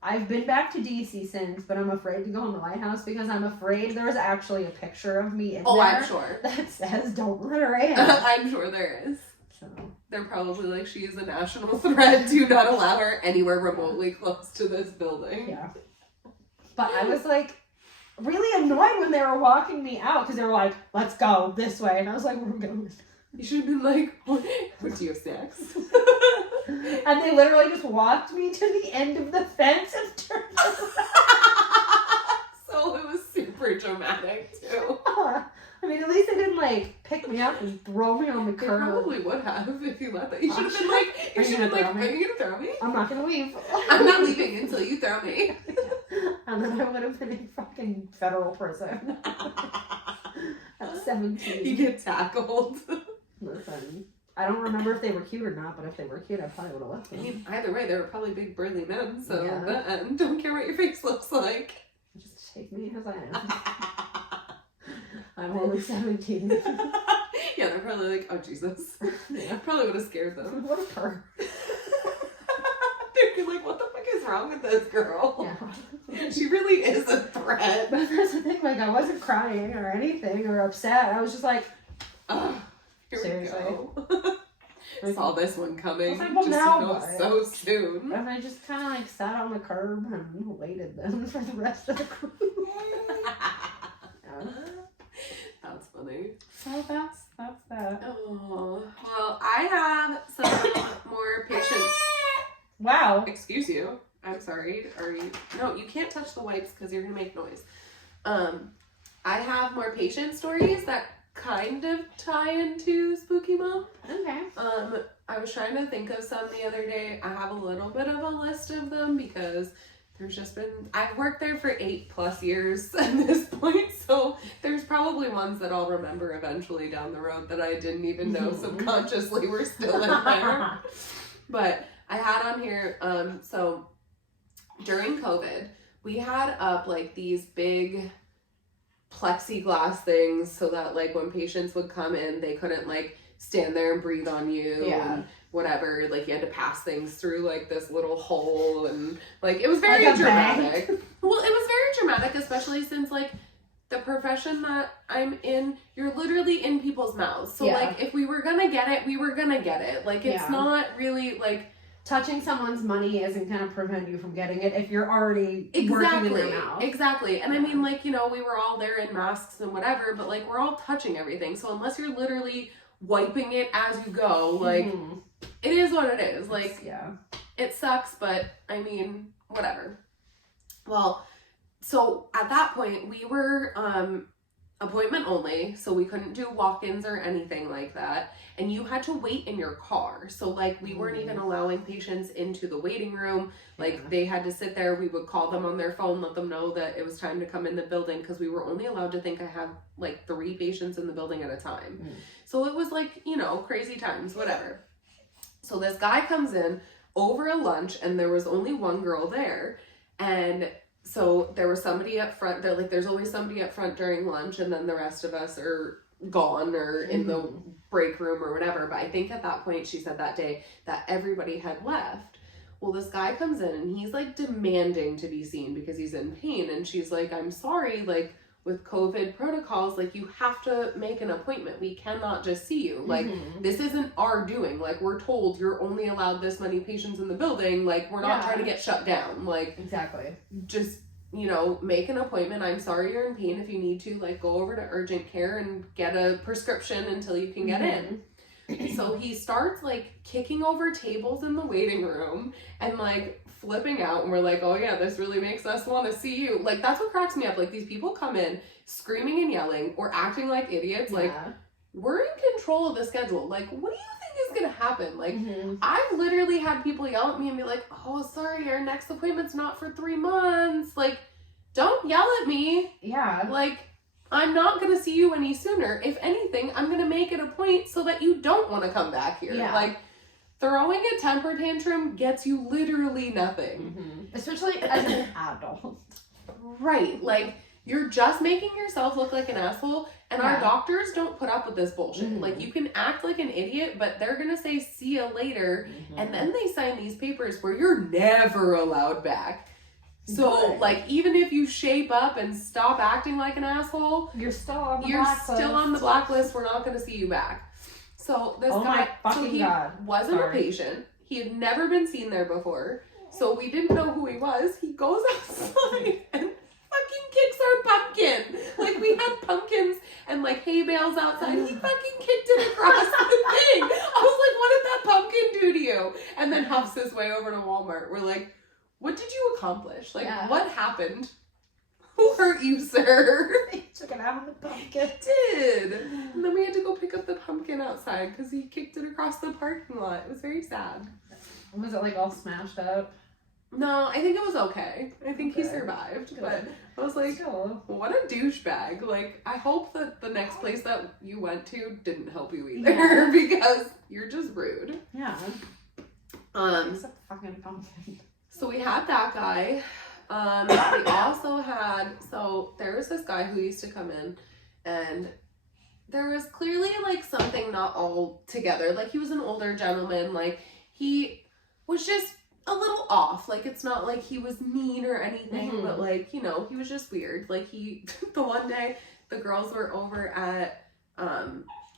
I've been back to DC since, but I'm afraid to go in the White House because I'm afraid there's actually a picture of me in there. I'm sure. That says don't let her in. I'm sure there is. So. They're probably like, she is a national threat. Do not allow her anywhere remotely close to this building. Yeah. But I was like really annoyed when they were walking me out because they were like, let's go this way. And I was like, we're going. You should have been like, what do you have snacks? And they literally just walked me to the end of the fence and turned around. So it was super dramatic too. I mean, at least they didn't like pick me up and throw me on the They curb. probably would have if you let that. You should have been like, are you gonna throw me? I'm not gonna leave. I'm not leaving until you throw me. And then I would have been in fucking federal prison at 17. You get tackled. Listen, I don't remember if they were cute or not, but if they were cute, I probably would have left I them. mean, either way, they were probably big burly men, so Yeah. don't care what your face looks like. Just take me as I am. I'm only 17. Yeah, they're probably like, oh Jesus. Yeah. Probably would have scared them. What a perv. They'd be like, what the fuck is wrong with this girl? Yeah. She really is a threat. But that's the thing, like, I wasn't crying or anything or upset. I was just like, Here seriously. we go. Saw this one coming. I was like, well, just now know what? so soon. and I just kind of like sat on the curb and waited them for the rest of the crew. Yeah. That's funny. So that's that. Oh, well, I have some more patients. Wow. Excuse you. I'm sorry. Are you? No, you can't touch the wipes because you're gonna make noise. I have more patient stories that kind of tie into Spooky Month. Okay. I was trying to think of some the other day. I have a little bit of a list of them because there's just been, I've worked there for 8+ years at this point, so there's probably ones that I'll remember eventually down the road that I didn't even know subconsciously were still in there. But I had on here, so during COVID, we had up like these big plexiglass things so that like when patients would come in, they couldn't like stand there and breathe on you. Yeah. And whatever, like you had to pass things through like this little hole, and like it was very Like a dramatic. bank. Well, it was very dramatic, especially since like the profession that I'm in, you're literally in people's mouths. So Yeah. like if we were gonna get it, we were gonna get it. Like it's Yeah. not really like Touching someone's money isn't going to prevent you from getting it if you're already working in their mouth. Exactly. And I mean, like, you know, we were all there in masks and whatever, but like we're all touching everything. So unless you're literally wiping it as you go, like it is what it is. Like yeah. it sucks, but I mean, whatever. Well, so at that point we were appointment only, so we couldn't do walk-ins or anything like that, and you had to wait in your car. So like we weren't even allowing patients into the waiting room. Like they had to sit there. We would call them on their phone, let them know that it was time to come in the building, because we were only allowed to think I had like 3 patients in the building at a time. So it was like, you know, crazy times, whatever. So this guy comes in over a lunch, and there was only one girl there, and so there was somebody up front. They're like, there's always somebody up front during lunch, and then the rest of us are gone or in the break room or whatever. But I think at that point, she said that day that everybody had left. Well, this guy comes in and he's like demanding to be seen because he's in pain. And she's like, I'm sorry, like with COVID protocols, like you have to make an appointment. We cannot just see you. Like this isn't our doing. Like we're told you're only allowed this many patients in the building. Like we're not trying to get shut down. Like Exactly. just, you know, make an appointment. I'm sorry you're in pain. If you need to, like go over to urgent care and get a prescription until you can get in. So he starts like kicking over tables in the waiting room and like flipping out, and we're like, oh yeah, this really makes us want to see you. Like that's what cracks me up. Like these people come in screaming and yelling or acting like idiots. Like we're in control of the schedule. Like what do you think is gonna happen? Like I've literally had people yell at me and be like, oh sorry, our next appointment's not for 3 months. Like don't yell at me. Yeah. Like I'm not going to see you any sooner. If anything, I'm going to make it a point so that you don't want to come back here. Yeah. Like, throwing a temper tantrum gets you literally nothing. Especially as an adult. Right. Like, you're just making yourself look like an asshole, and our Yeah. doctors don't put up with this bullshit. Mhm. Like, you can act like an idiot, but they're gonna say, see ya later, and then they sign these papers where you're never allowed back. So, Good. like, even if you shape up and stop acting like an asshole, You're still on the you're blacklist. still on the blacklist. We're not gonna see you back. So, this Oh guy, my fucking he God. wasn't Sorry. a patient. He had never been seen there before. So, we didn't know who he was. He goes outside and fucking kicks our pumpkin. Like, we had pumpkins and like hay bales outside. He fucking kicked it across the thing. I was like, what did that pumpkin do to you? And then huffs his way over to Walmart. We're like, what did you accomplish? Like, Yeah. what happened? Who hurt you, sir? He took it out of the pumpkin. Did. And then we had to go pick up the pumpkin outside because he kicked it across the parking lot. It was very sad. Was it like all smashed up? No, I think it was okay. I think he Good. survived. Good. But I was like, Still. what a douchebag. Like, I hope that the next place that you went to didn't help you either Yeah. because you're just rude. Yeah. Except the fucking pumpkin. So we had that guy. We also had, so there was this guy who used to come in and there was clearly like something not all together. Like, he was an older gentleman. Like, he was just a little off. Like, it's not like he was mean or anything, Mhm. but like, you know, he was just weird. Like, he, the one day the girls were over at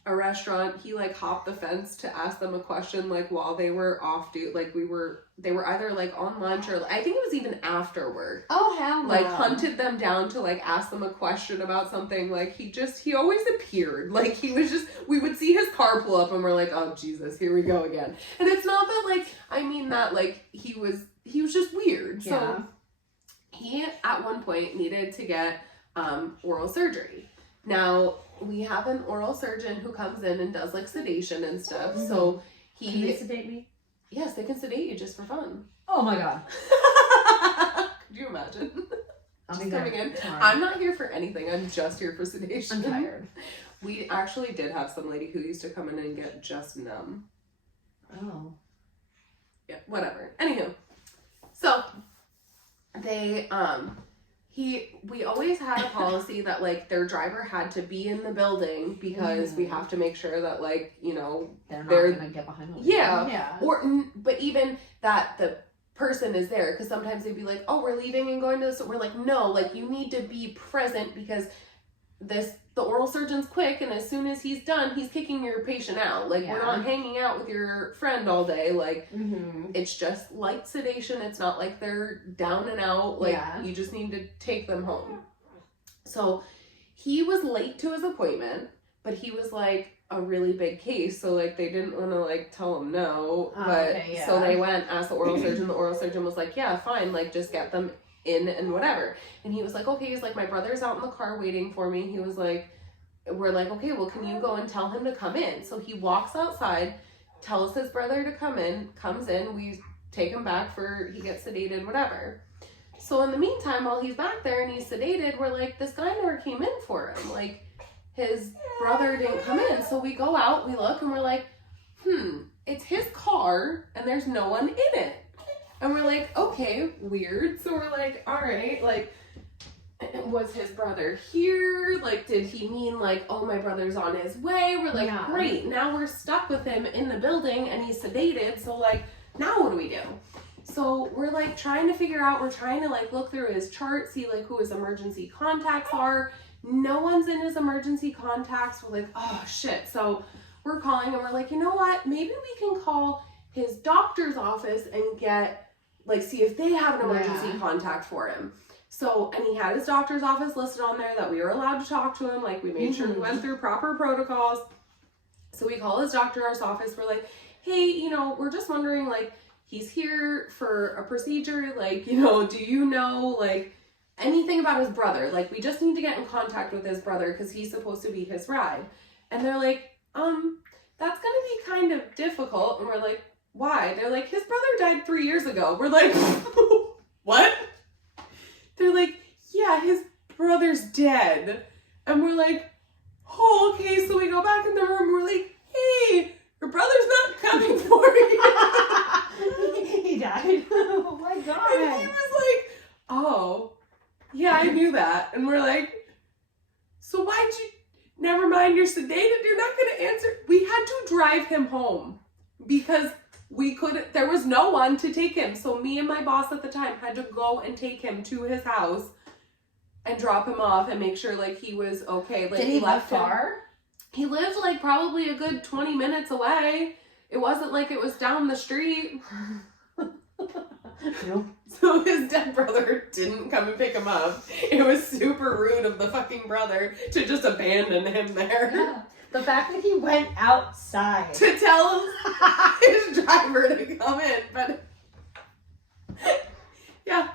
a restaurant, he like hopped the fence to ask them a question like while they were off duty. Like, they were either like on lunch or I think it was even after work. Oh, hell no. Like, hunted them down to like ask them a question about something. Like, he always appeared. Like, he was just, we would see his car pull up and we're like, oh Jesus, here we go again. And it's not that like, I mean that like he was just weird. Yeah. So he at one point needed to get oral surgery. Now, we have an oral surgeon who comes in and does like sedation and stuff. Mhm. So Can they sedate me? yes, they can sedate you just for fun. Oh my god. Could you imagine? I'll Just be there coming in. tomorrow. I'm not here for anything. I'm just here for sedation. I'm tired. We actually did have some lady who used to come in and get just numb. Oh. Yeah, whatever. Anywho, so they we always had a policy that like their driver had to be in the building because we have to make sure that like, you know, They're not They're- gonna get behind me. Yeah. Yeah. but even that the person is there, because sometimes they'd be like, oh, we're leaving and going to this. We're like, no, like you need to be present because the oral surgeon's quick, and as soon as he's done, he's kicking your patient out. Like, we're Yeah. not hanging out with your friend all day. Like, Mm-hmm. it's just light sedation. It's not like they're down and out. Like, Yeah. you just need to take them home. So he was late to his appointment, but he was like a really big case. So like, they didn't want to like tell him no. Oh, But okay, yeah. so they went, asked the oral surgeon. The oral surgeon was like, yeah, fine. Like, just get them in and whatever. And he was like, okay. He's like, my brother's out in the car waiting for me. He was like, we're like, okay, well, can you go and tell him to come in? So he walks outside, tells his brother to come in, comes in, we take him back he gets sedated, whatever. So in the meantime, while he's back there and he's sedated, we're like, this guy never came in for him. Like, his brother didn't come in. So we go out, we look, and we're like, it's his car, and there's no one in it. And we're like, okay, weird. So we're like, all right, like, was his brother here? Like, did he mean like, oh, my brother's on his way? We're like, Yeah. great, now we're stuck with him in the building and he's sedated. So like, now what do we do? So we're like trying to figure out, we're trying to like look through his chart, see like who his emergency contacts are. No one's in his emergency contacts. We're like, oh shit. So we're calling and we're like, you know what? Maybe we can call his doctor's office and get like, see if they have an emergency Yeah. contact for him. So, and he had his doctor's office listed on there that we were allowed to talk to him. Like, we made sure we went through proper protocols. So we call his doctor's office. We're like, hey, you know, we're just wondering, like, he's here for a procedure. Like, you know, do you know, like, anything about his brother? Like, we just need to get in contact with his brother because he's supposed to be his ride. And they're like, that's going to be kind of difficult. And we're like, why? They're like, his brother died 3 years ago. We're like, what? They're like, yeah, his brother's dead. And we're like, oh, okay. So we go back in the room. We're like, hey, your brother's not coming for you. He died. Oh my god. And he was like, oh, yeah, that. And we're like, so why'd you, never mind, you're sedated, you're not going to answer. We had to drive him home because we couldn't, there was no one to take him. So me and my boss at the time had to go and take him to his house and drop him off and make sure like he was okay. Like, did he live him. far? He lived like probably a good 20 minutes away. It wasn't like it was down the street. Nope. So his dead brother didn't come and pick him up. It was super rude of the fucking brother to just abandon him there. Yeah. The fact that he went outside To tell his driver to come in, but yeah.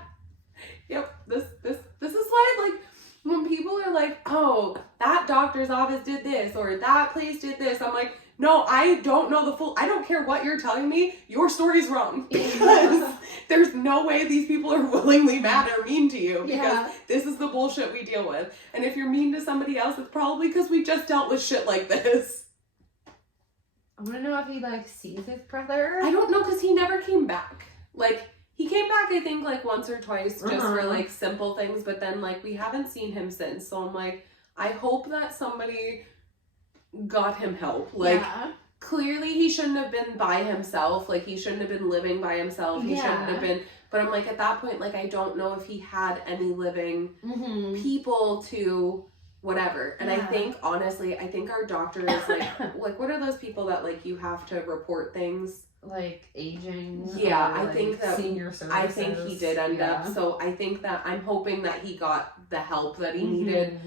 Yep. This is why, like, when people are like, oh, that doctor's office did this or that place did this, I'm like, no, I don't know the full, I don't care what you're telling me, your story's wrong. Because there's no way these people are willingly mad or mean to you. Because this is the bullshit we deal with. And if you're mean to somebody else, it's probably because we just dealt with shit like this. I want to know if he, like, sees his brother. I don't know, because he never came back. Like, he came back, I think, like, once or twice just for, like, simple things. But then, like, we haven't seen him since. So I'm like, I hope that somebody got him help. Like, clearly he shouldn't have been by himself. Like, he shouldn't have been living by himself. He shouldn't have been. But I'm like, at that point, like, I don't know if he had any living people to whatever. And I think, honestly, I think our doctor is like, what are those people that, like, you have to report things? Like aging. Yeah, or, I like, think that senior services. I think he did end up. So I think that I'm hoping that he got the help that he needed,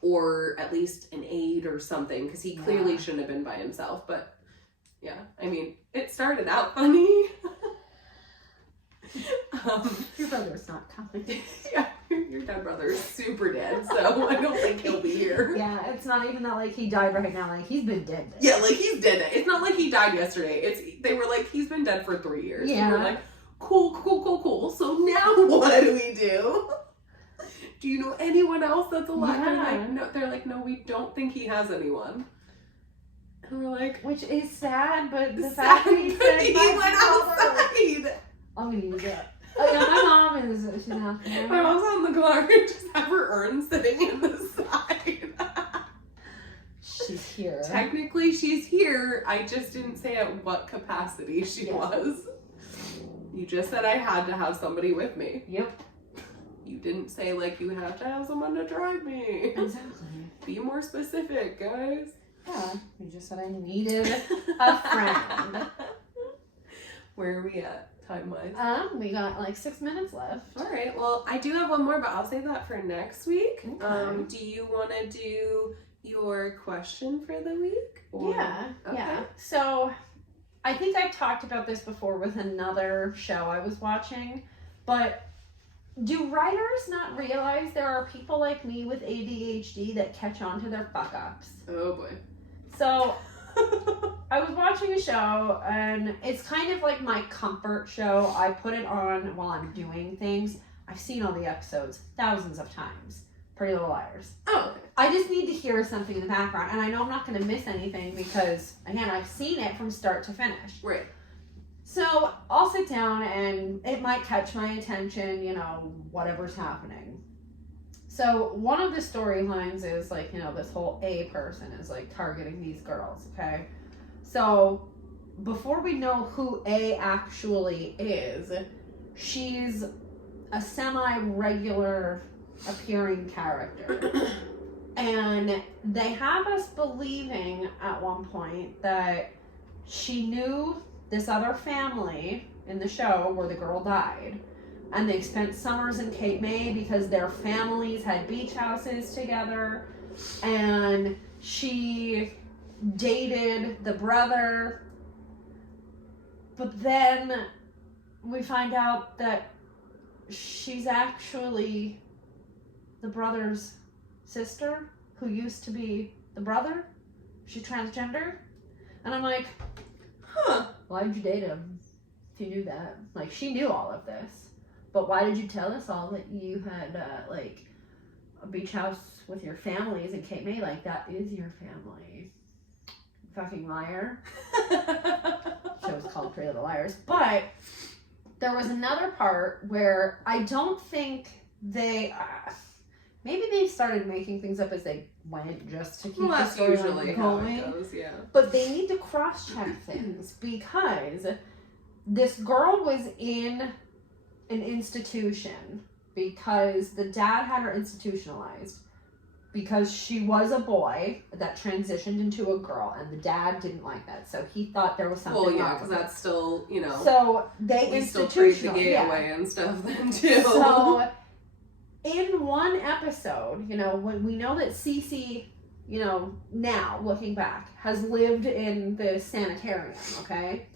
or at least an aide or something, because he clearly shouldn't have been by himself. But yeah, I mean, it started out funny. Your brother's not coming. Yeah, your dead brother is super dead, so I don't think he'll be here. Yeah, it's not even that, like, he died right now. Like, he's been dead. Yeah, like, he's dead. It's not like he died yesterday. They were like, he's been dead for 3 years. Yeah. And we're like, cool. So now what do we do? Do you know anyone else that's alive? Yeah. They're like, no, we don't think he has anyone. And we're like, Which is sad, but the fact that he said he went outside. I'm gonna use it. Oh yeah, my mom is. She's not there. My mom's on the car and just have her urn sitting in the side. She's here. Technically, she's here. I just didn't say at what capacity she was. You just said I had to have somebody with me. Yep. You didn't say, like, you have to have someone to drive me. Exactly. Be more specific, guys. Yeah. You just said I needed a friend. Where are we at, time-wise? We got like 6 minutes left. All right. Well, I do have one more, but I'll save that for next week. Okay. Do you want to do your question for the week? Or... Yeah. Okay. Yeah. So, I think I've talked about this before with another show I was watching, but do writers not realize there are people like me with ADHD that catch on to their fuck-ups? Oh, boy. So, I was watching a show, and it's kind of like my comfort show. I put it on while I'm doing things. I've seen all the episodes thousands of times. Pretty Little Liars. Oh, okay. I just need to hear something in the background, and I know I'm not going to miss anything because, again, I've seen it from start to finish. Right. So, I'll sit down, and it might catch my attention, you know, whatever's happening. So, one of the storylines is, like, you know, this whole A person is, like, targeting these girls, okay? So, before we know who A actually is, she's a semi-regular appearing character. And they have us believing at one point that she knew this other family in the show where the girl died. And they spent summers in Cape May because their families had beach houses together. And she dated the brother. But then we find out that she's actually the brother's sister who used to be the brother. She's transgender. And I'm like, Huh. why'd you date him if you knew that? Like, she knew all of this. But why did you tell us all that you had, like, a beach house with your families in Cape May? Like, that is your family. Fucking liar. Show was called Pretty Little Liars. But there was another part where I don't think they... maybe they started making things up as they went just to keep Well, the that's story usually how going. it goes, yeah. But they need to cross-check things because this girl was in an institution because the dad had her institutionalized because she was a boy that transitioned into a girl, and the dad didn't like that, so he thought there was something Well, yeah, wrong because with that's still, you know, it. So they we still trade the institutionalized gay away and stuff then too. So in one episode, you know, when we know that Cece, you know, now looking back, has lived in the sanitarium, okay?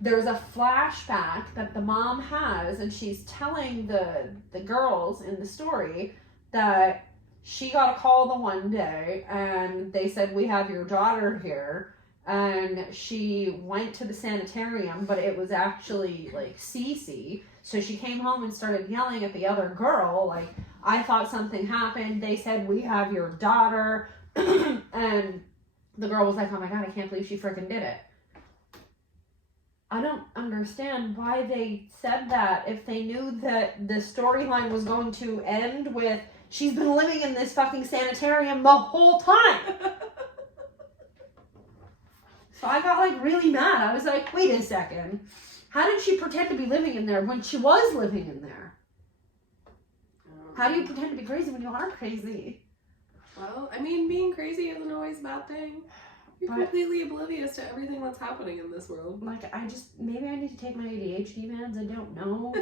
There's a flashback that the mom has, and she's telling the girls in the story that she got a call the one day, and they said, we have your daughter here, and she went to the sanitarium, but it was actually, like, Cece. So she came home and started yelling at the other girl, like, I thought something happened. They said, we have your daughter. And the girl was like, oh my God, I can't believe she freaking did it. I don't understand why they said that if they knew that the storyline was going to end with she's been living in this fucking sanitarium the whole time. So I got like really mad. I was like, wait a second. How did she pretend to be living in there when she was living in there? How do you pretend to be crazy when you are crazy? Well, I mean, being crazy isn't always a bad thing. You're completely oblivious to everything that's happening in this world. Like, maybe I need to take my ADHD meds, I don't know.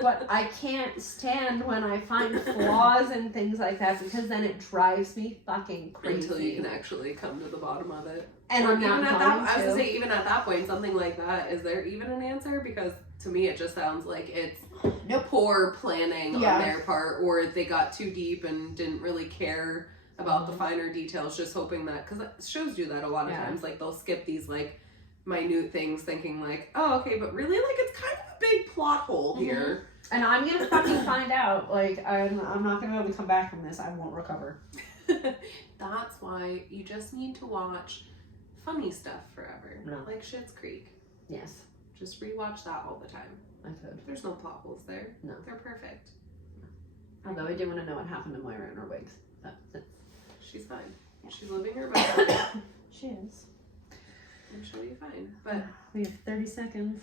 But I can't stand when I find flaws and things like that because then it drives me fucking crazy. Until you can actually come to the bottom of it. And I'm not even at going that, I was to. gonna say, even at that point, something like that, is there even an answer? Because to me, it just sounds like it's poor planning on their part, or they got too deep and didn't really care about the finer details, just hoping that, because shows do that a lot of times, like they'll skip these like minute things thinking like, oh, okay, but really like it's kind of a big plot hole here. And I'm gonna fucking find out. Like, I'm not gonna be able to come back from this. I won't recover. That's why you just need to watch funny stuff forever. No. Like Schitt's Creek. Yes. Just rewatch that all the time. I could. There's no plot holes there. No. They're perfect. Although I do want to know what happened to Moira and her wigs. She's fine. She's living her best life. She is. I'm sure you're fine. But we have 30 seconds.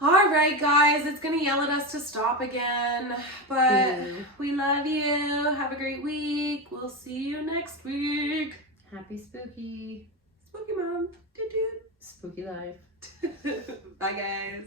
All right, guys, it's gonna yell at us to stop again, but we love you. Have a great week. We'll see you next week. Happy spooky month. spooky life. Bye, guys.